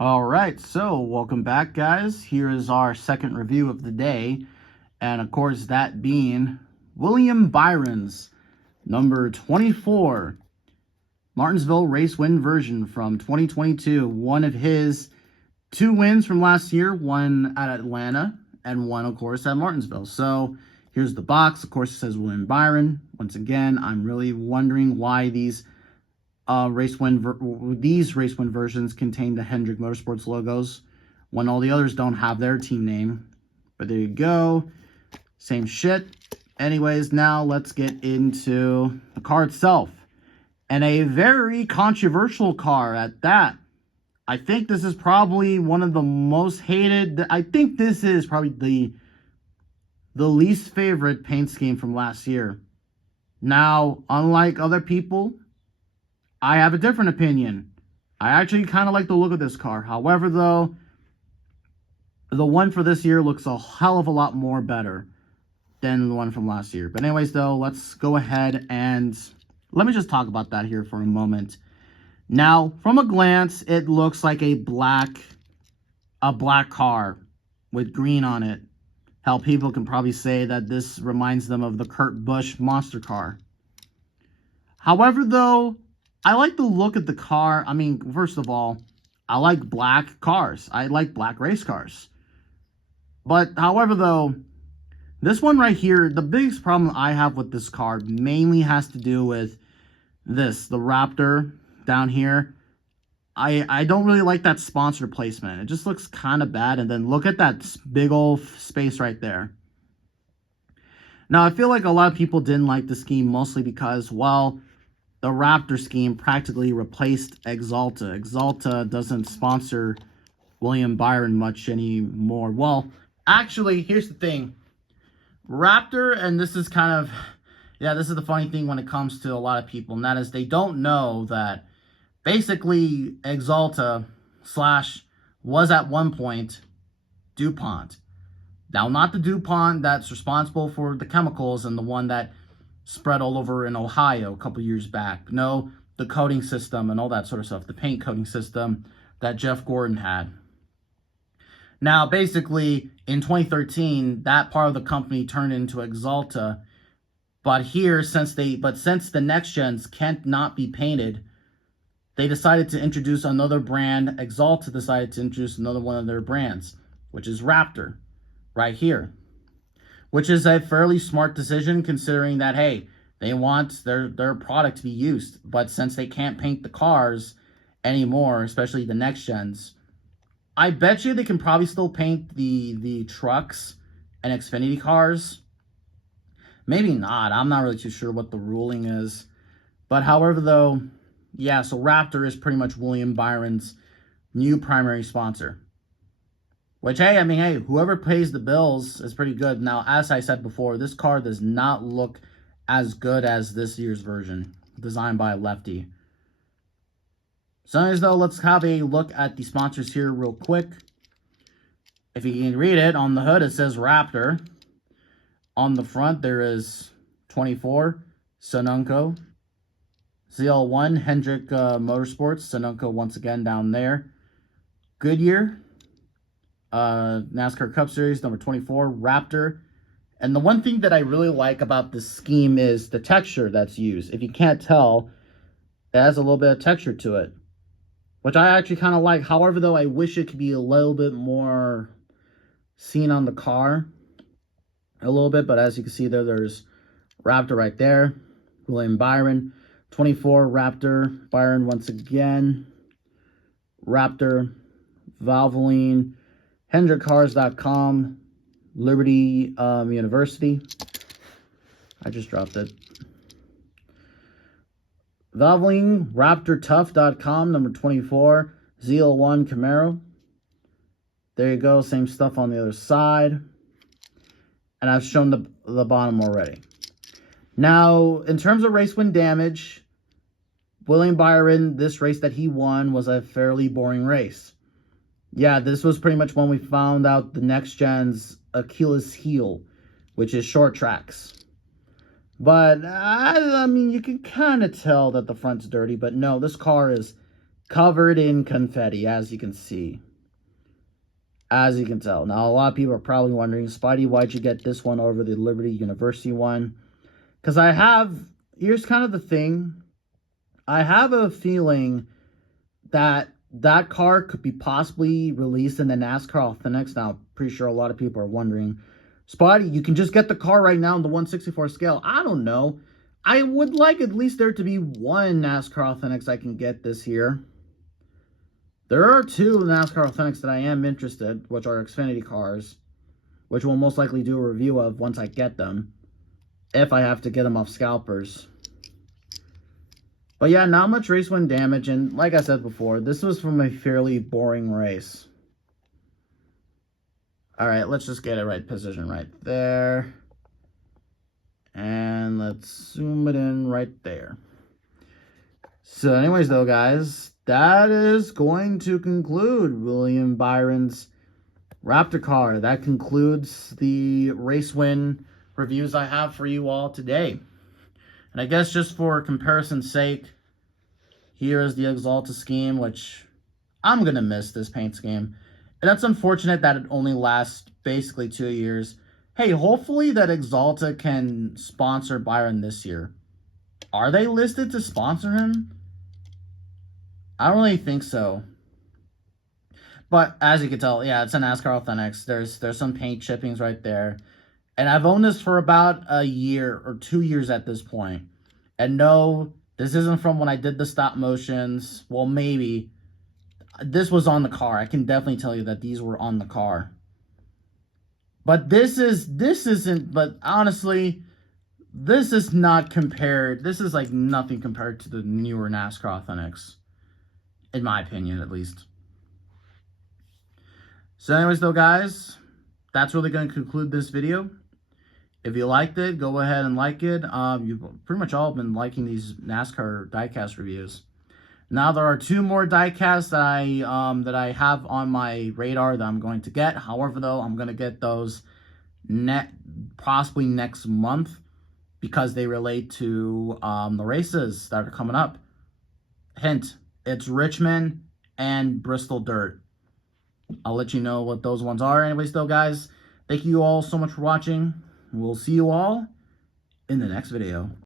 All right, so welcome back, guys. Here is our second review of the day, and of course, that being William Byron's number 24 Martinsville race win version from 2022. One of his two wins from last year, one at Atlanta and one, of course, at Martinsville. So here's the box. Of course, it says William Byron. Once again, I'm really wondering why these race win versions contain the Hendrick Motorsports logos when all the others don't have their team name. But there you go. Same shit. Anyways, now let's get into the car itself. And a very controversial car at that. I think this is probably one of the most hated. I think this is probably the least favorite paint scheme from last year. Now, unlike other people, I have a different opinion. I actually kind of like the look of this car. However, though, the one for this year looks a hell of a lot more better than the one from last year. But anyways, though, let's go ahead and let me just talk about that here for a moment. Now, from a glance, it looks like a black car with green on it. Hell, people can probably say that this reminds them of the Kurt Busch monster car. However, though, I like the look of the car. I mean, first of all, I like black cars. I like black race cars. But, however, though, this one right here, the biggest problem I have with this car mainly has to do with this, the Raptor down here. I don't really like that sponsor placement. It just looks kind of bad. And then look at that big old space right there. Now, I feel like a lot of people didn't like the scheme mostly because, well, the Raptor scheme practically replaced Axalta. Axalta doesn't sponsor William Byron much anymore. Well, actually, here's the thing. Raptor, and this is kind of, this is the funny thing when it comes to a lot of people, and that is they don't know that basically Axalta was at one point DuPont. Now, not the DuPont that's responsible for the chemicals and the one that spread all over in Ohio a couple years back. No, the coating system and all that sort of stuff. The paint coating system that Jeff Gordon had. Now, basically, in 2013, that part of the company turned into Axalta. But here, since the next gens can't not be painted, they decided to introduce another brand. Axalta decided to introduce another one of their brands, which is Raptor, right here. Which is a fairly smart decision considering that, hey, they want their product to be used. But since they can't paint the cars anymore, especially the next gens, I bet you they can probably still paint the trucks and Xfinity cars. Maybe not. I'm not really too sure what the ruling is. But however, though, yeah, so Raptor is pretty much William Byron's new primary sponsor. Which, hey, I mean, hey, whoever pays the bills is pretty good. Now, as I said before, this car does not look as good as this year's version, designed by a lefty. So anyways, though, let's have a look at the sponsors here real quick. If you can read it, on the hood it says Raptor. On the front there is 24, Sunoco. ZL1, Hendrick Motorsports, Sunoco once again down there. Goodyear. NASCAR Cup Series number 24, Raptor. And the one thing that I really like about this scheme is the texture that's used. If you can't tell, it has a little bit of texture to it, which I actually kind of like. However, though, I wish it could be a little bit more seen on the car a little bit. But as you can see there, there's Raptor right there, William Byron. 24, Raptor, Byron once again, Raptor, Valvoline, HendrickCars.com, Liberty University. I just dropped it. Valvoline, RaptorTough.com, number 24, ZL1 Camaro. There you go, same stuff on the other side. And I've shown the bottom already. Now, in terms of race win damage, William Byron, this race that he won was a fairly boring race. Yeah, this was pretty much when we found out the next gen's Achilles heel, which is short tracks. But, I mean, you can kind of tell that the front's dirty. But no, this car is covered in confetti, as you can see. As you can tell. Now, a lot of people are probably wondering, Spidey, why'd you get this one over the Liberty University one? Because here's kind of the thing. I have a feeling that that car could be possibly released in the NASCAR Authentics. Now, I'm pretty sure a lot of people are wondering, Spotty, you can just get the car right now in the 1/64 scale. I don't know. I would like at least there to be one NASCAR Authentics I can get this year. There are two NASCAR Authentics that I am interested, which are Xfinity cars, which we'll most likely do a review of once I get them, if I have to get them off scalpers. But yeah, not much race win damage, and like I said before, this was from a fairly boring race. Alright, let's just get it right position right there. And let's zoom it in right there. So anyways though, guys, that is going to conclude William Byron's Raptor car. That concludes the race win reviews I have for you all today. And I guess just for comparison's sake, here is the Exalta scheme, which I'm going to miss this paint scheme. And that's unfortunate that it only lasts basically 2 years. Hey, hopefully that Exalta can sponsor Byron this year. Are they listed to sponsor him? I don't really think so. But as you can tell, yeah, it's a NASCAR Authentics. There's some paint chippings right there. And I've owned this for about a year or 2 years at this point. And no, this isn't from when I did the stop motions. Well, maybe. This was on the car. I can definitely tell you that these were on the car. But this isn't, but honestly, this is not compared. This is like nothing compared to the newer NASCAR Authentics. In my opinion, at least. So anyways, though, guys, that's really going to conclude this video. If you liked it, go ahead and like it. You've pretty much all been liking these NASCAR diecast reviews. Now there are 2 more diecasts that I have on my radar that I'm going to get. However, though, I'm going to get those possibly next month because they relate to the races that are coming up. Hint, it's Richmond and Bristol Dirt. I'll let you know what those ones are. Anyways, though, guys, thank you all so much for watching. We'll see you all in the next video.